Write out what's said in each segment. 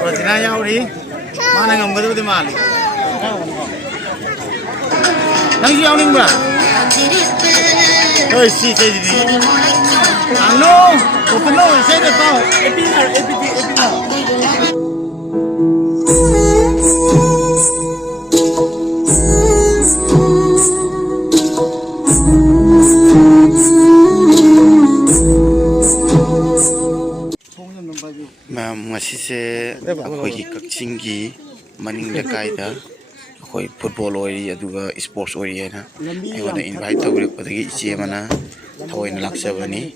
Rosina yauri, mana ngambil itu di mana? Nang siapa nih mbak? Oh si saya jadi. Ano, betul no, saya dah tahu. Epinar. Masih se aku kekcinggi maning lekai dah aku football ori aduga sports ori na aku na invite tahu pada isi mana tahu ini laksa bani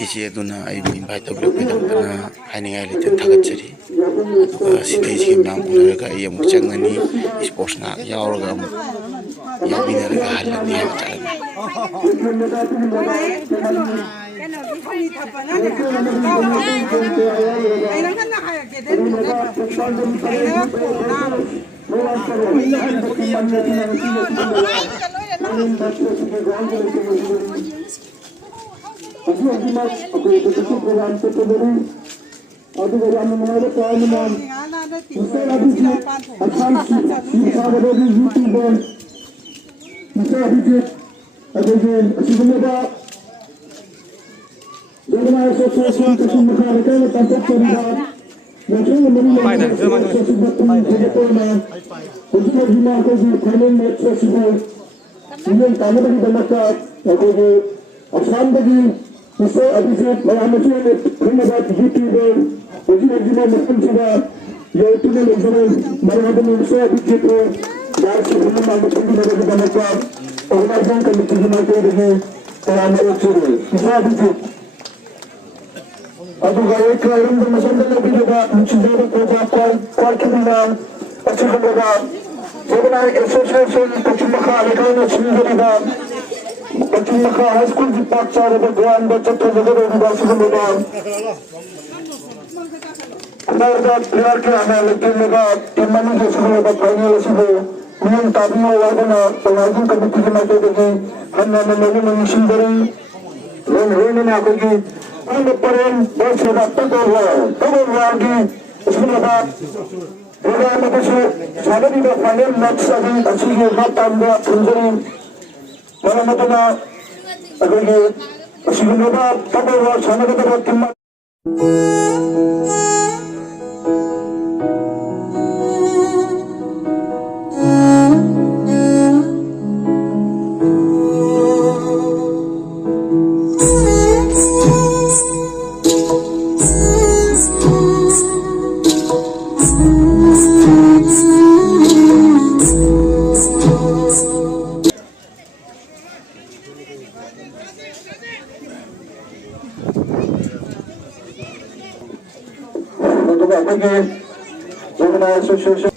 isi aduna aku invite tahu pada mana hari ini kita thagat cari aduga stage game nam pun ada ia muncang ni sports na ya orang yang bina ada hal ni yang cara aduga ek lain bermasalah lebih juga mencari program kualiti bilang pasti juga sebenarnya asosiasi kecumaka lekarnya sendiri juga kecumaka high school di Pakar berguan bercakap juga juga sebenarnya keluarga player ke anak lekin juga tim mana je sebenarnya berkaitan dengan minum tapi awalnya pengajian kebutuhan macam ini hanya menjadi menyendiri lain aku lagi anda pernah bersama tegur lagi sebenarnya orang itu sahaja di final match lagi aslinya mata anda sendiri malam itu na lagi sebenarnya tegur sana kita tim Association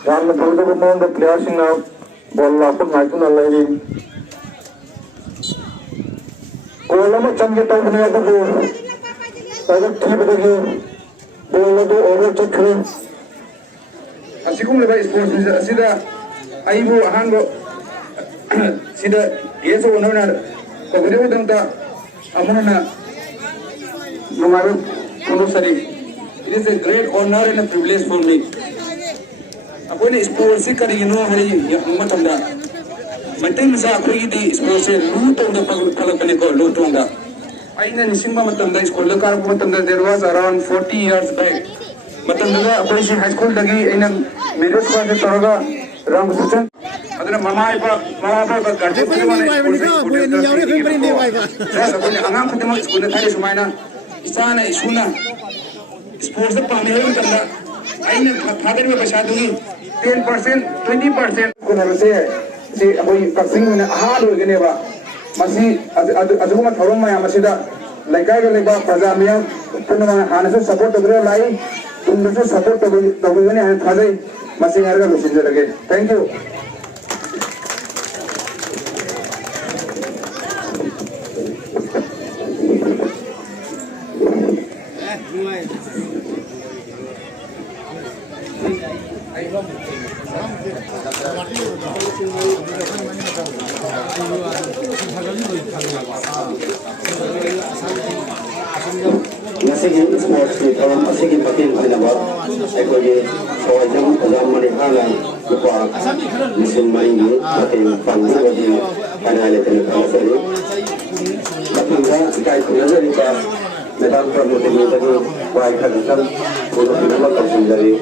dan beberapa the players in now bola pun naik lagi. Bola macam kita punya apa tu? Saya tiba lagi bola tu orang cekre. ꯑꯁꯤꯒꯨꯝꯂꯕ sports ꯑꯁꯤꯗ ꯑꯩꯕꯨ ꯑꯍꯥꯟꯕ ꯁꯤꯗ gas ꯑꯣꯅꯔꯅ ꯀꯧꯕꯤꯔꯕꯒꯤꯗꯃꯛꯇ ꯑꯃꯨꯛ ꯅꯨꯡꯉꯥꯏꯕ ꯐꯣꯡꯗꯣꯛꯆꯔꯤ. It is a great honor and a privilege for me. ꯑꯩꯈꯣꯏꯅ ꯁ꯭ꯄꯣꯔꯠꯁꯤ ꯀꯔꯤꯒꯤꯅꯣ ꯍꯥꯏꯕ ꯃꯇꯝꯗ ꯃꯩꯇꯩ ꯃꯆꯥ ꯑꯩꯈꯣꯏꯒꯤꯗꯤ ꯁ꯭ꯄꯣꯔꯠꯁꯦ ꯂꯨ ꯇꯧꯗ ꯐꯒꯠꯄꯅꯤꯀꯣ ꯂꯨ ꯇꯣꯡꯗ. ꯑꯩꯅ ꯅꯤꯡꯁꯤꯡꯕ ꯃꯇꯝꯗ ꯁ꯭ꯀꯨꯜꯗ ꯀꯥꯔꯛꯄ ꯃꯇꯝꯗ there was around 40 years back. ꯃꯇꯝꯗꯨꯗ ꯑꯩꯈꯣꯏꯁꯤ ꯍꯥꯏ ꯁ꯭ꯀꯨꯜꯗꯒꯤ ꯑꯩꯅ ꯃꯦꯗꯜ ꯁ꯭ꯀ꯭ꯋꯥꯠꯁꯦ ꯇꯧꯔꯒ ꯔꯥꯎꯟ ꯁꯦꯛꯁꯟ ꯑꯗꯨꯅ ꯃꯃꯥ ꯏꯄꯥ ꯒꯥꯔꯖꯤꯌꯟ ꯈꯨꯗꯤꯡꯃꯛꯅ ꯑꯩꯈꯣꯏꯅ ꯑꯉꯥꯡ ꯈꯨꯗꯤꯡꯃꯛ ꯁ꯭ꯀꯨꯜꯗ ꯊꯥꯔꯤ ꯁꯨꯃꯥꯏꯅ ꯏꯆꯥꯅ ꯏꯁꯨꯅ ꯁ꯭ꯄꯣꯔꯠꯁꯇ ꯄꯥꯝꯃꯤ ꯍꯥꯏꯕ ꯃꯇꯝꯗ ꯑꯩꯅ ꯊꯥꯗꯔꯤꯕ ꯄꯩꯁꯥꯗꯨꯒꯤ 10% 20% ꯍꯥꯏꯕꯁꯦ ꯁꯤ ꯑꯩꯈꯣꯏ ꯀꯛꯆꯤꯡ ꯑꯣꯏꯅ ꯑꯍꯥꯟꯕ ꯑꯣꯏꯒꯅꯦꯕ. ꯃꯁꯤ ꯑꯗꯨꯒꯨꯝꯕ ꯊꯧꯔꯝ ꯃꯌꯥꯝ ꯑꯁꯤꯗ ꯂꯩꯀꯥꯏꯗ ꯂꯩꯕ ꯄ꯭ꯔꯖꯥ ꯃꯤꯌꯥꯝ ꯄꯨꯝꯅꯃꯛ ꯍꯥꯟꯅꯁꯨ ꯁꯄꯣꯔꯠ ꯇꯧꯗꯨꯅ ꯂꯥꯛꯏ, ꯇꯨꯡꯗꯁꯨ ꯁꯄꯣꯔꯠ ꯇꯧꯕꯤꯒꯅꯤ ꯍꯥꯏꯅ ꯊꯥꯖꯩ. ꯃꯁꯤ ꯍꯥꯏꯔꯒ ꯂꯣꯏꯁꯤꯟꯖꯔꯒꯦ. Thank you. Ngasigi sports ni dalam asigi pakai pada ekonomi soalnya dalam mereka lupa musim main ni pakai panggung bagi pada hal itu kalau seri. Tapi enggak kait kerja ni pak dalam promosi ni tadi baik kan untuk nama kerja dari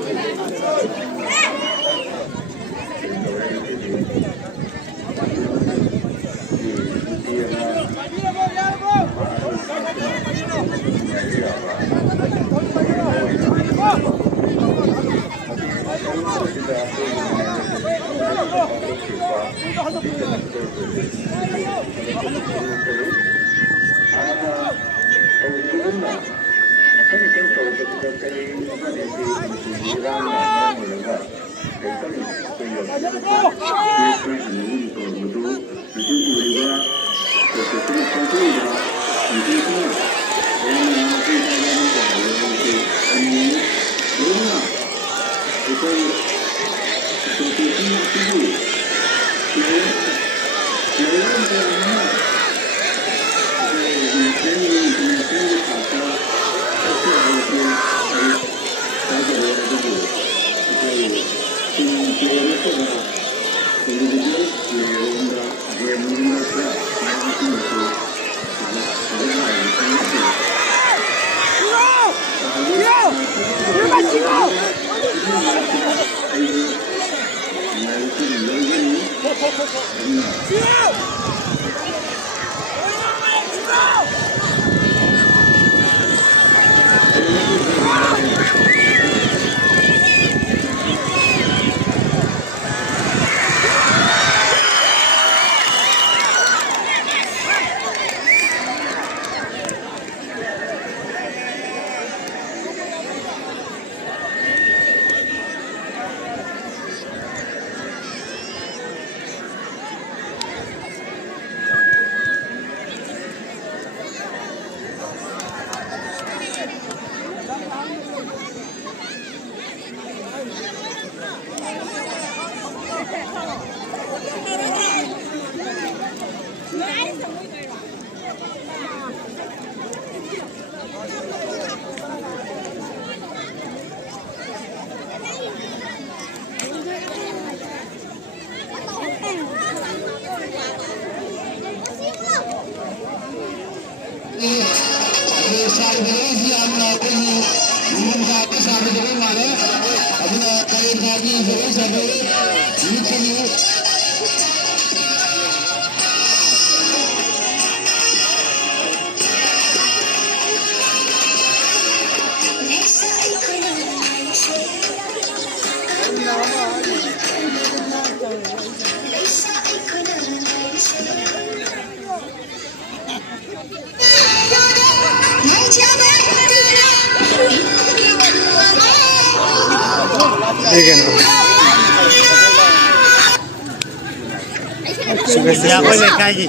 Sudah aku lihat lagi.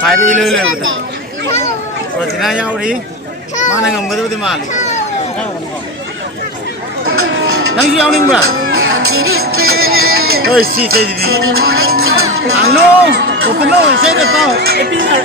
Hari ini lulu betul. Kalau cina yang uri, mana ngambil tu di mana? 당신 양ning 뭐야? 어이 씨 세지. 안노. 오픈로 세대 또 에피나.